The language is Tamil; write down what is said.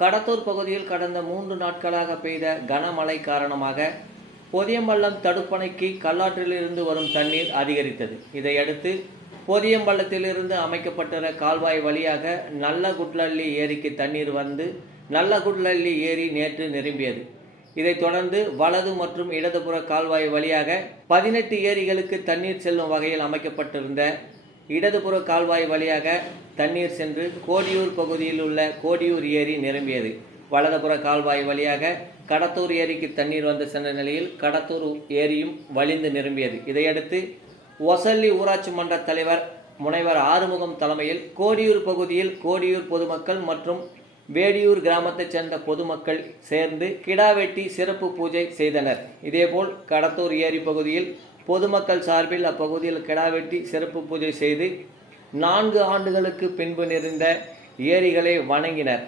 கடத்தூர் பகுதியில் கடந்த 3 நாட்களாக பெய்த கனமழை காரணமாக பொதியம்பள்ளம் தடுப்பணைக்கு கல்லாற்றிலிருந்து வரும் தண்ணீர் அதிகரித்தது. இதையடுத்து பொதியம்பள்ளத்திலிருந்து அமைக்கப்பட்டுள்ள கால்வாய் வழியாக நல்லகுட்லள்ளி ஏரிக்கு தண்ணீர் வந்து நல்லகுட்லள்ளி ஏரி நேற்று நிரம்பியது. இதைத் தொடர்ந்து வலது மற்றும் இடதுபுற கால்வாய் வழியாக 18 ஏரிகளுக்கு தண்ணீர் செல்லும் வகையில் அமைக்கப்பட்டிருந்த இடதுபுற கால்வாய் வழியாக தண்ணீர் சென்று கோடியூர் பகுதியில் உள்ள கோடியூர் ஏரி நிரம்பியது. வலதுபுற கால்வாய் வழியாக கடத்தூர் ஏரிக்கு தண்ணீர் வந்து சென்ற நிலையில் கடத்தூர் ஏரியும் வழிந்து நிரம்பியது. இதையடுத்து ஒசல்லி ஊராட்சி மன்ற தலைவர் முனைவர் ஆறுமுகம் தலைமையில் கோடியூர் பகுதியில் கோடியூர் பொதுமக்கள் மற்றும் வேடியூர் கிராமத்தைச் சேர்ந்த பொதுமக்கள் சேர்ந்து கிடா வெட்டி சிறப்பு பூஜை செய்தனர். இதேபோல் கடத்தூர் ஏரி பகுதியில் பொதுமக்கள் சார்பில் அப்பகுதியில் கிடா வெட்டி சிறப்பு பூஜை செய்து 4 ஆண்டுகளுக்கு பின்பு நிறைந்த ஏரிகளை வணங்கினர்.